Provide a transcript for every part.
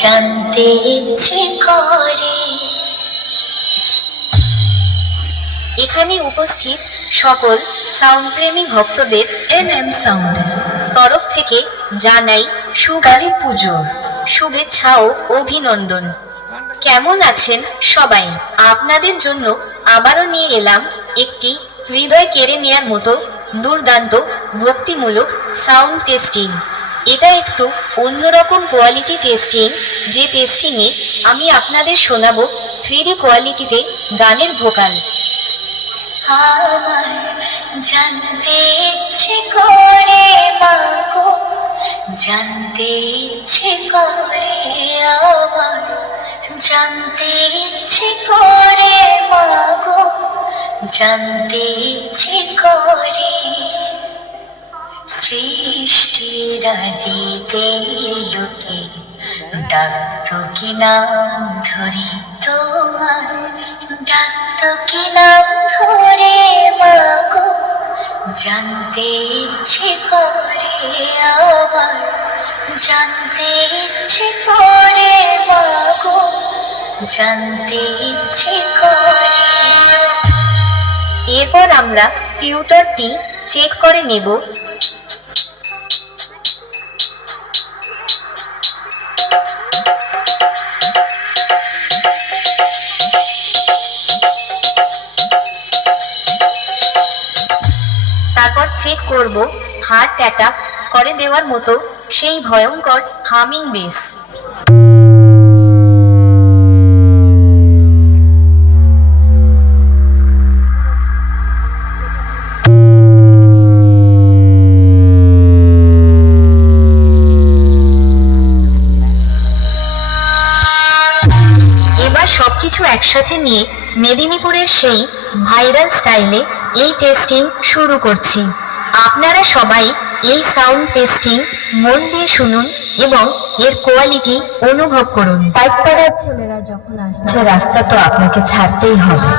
জানতে ইচ্ছে করে। এখানে উপস্থিত সকল সাউন্ড প্রেমী ভক্তদের NM সাউন্ড তরফ থেকে জানাই কালী পুজোর শুভেচ্ছা ও অভিনন্দন। কেমন আছেন সবাই? আপনাদের জন্য আবারও নিয়ে এলাম একটি হৃদয় কেড়ে নেয়ার মতো দুর্দান্ত ভক্তিমূলক সাউন্ড টেস্টিং। এটা একটু অন্যরকম কোয়ালিটি টেস্টিং, যে টেস্টিংয়ে আমি আপনাদের শোনাবো 3D কোয়ালিটিতে গানের ভোকাল। আমার জানতে ইচ্ছে করে মাগো, জানতে ইচ্ছে করে আমার, জানতে ইচ্ছে করে মাগো, জানতে ইচ্ছে করে। সৃষ্টির আদিতে লোকে ডাকতো কি নাম ধরি তোমার, ডাকতো কি নাম ধরে মাগো, জানতে ইচ্ছে করে আমার, জানতে ইচ্ছে করে মাগো, জানতে ইচ্ছে করে। এরপর আমরা টিউটরটি চেক করে নেব। তারপর চেক করব হার্ট অ্যাটাক করে দেওয়ার মতো সেই ভয়ঙ্কর হামিং বেস। এবার সবকিছু একসাথে নিয়ে মেদিনীপুরের সেই ভাইরাল স্টাইলে এই টেস্টিং শুরু করছি। আপনারা সবাই এই সাউন্ড টেস্টিং মন দিয়ে শুনুন এবং এর কোয়ালিটি অনুভব করুন। পাইকপাড়ার ছেলেরা যখন আসছে রাস্তা তো আপনাকে ছাড়তেই হবে।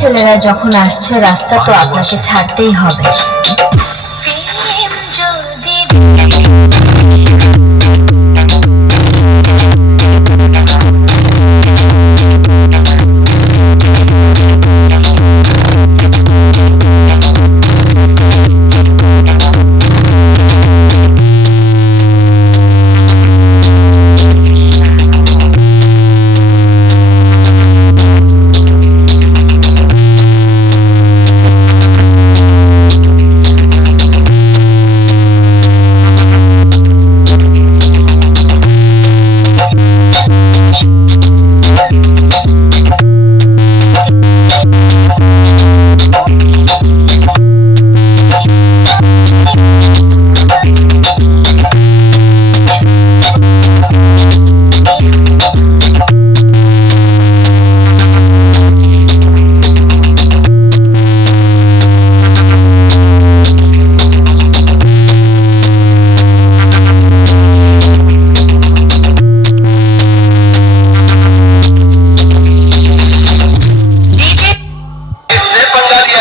ছেলেরা যখন আসছে রাস্তা তো আপনাকে ছাড়তেই হবে।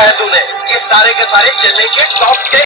है तूने? ये सारे के सारे चेन्नई के टॉप 10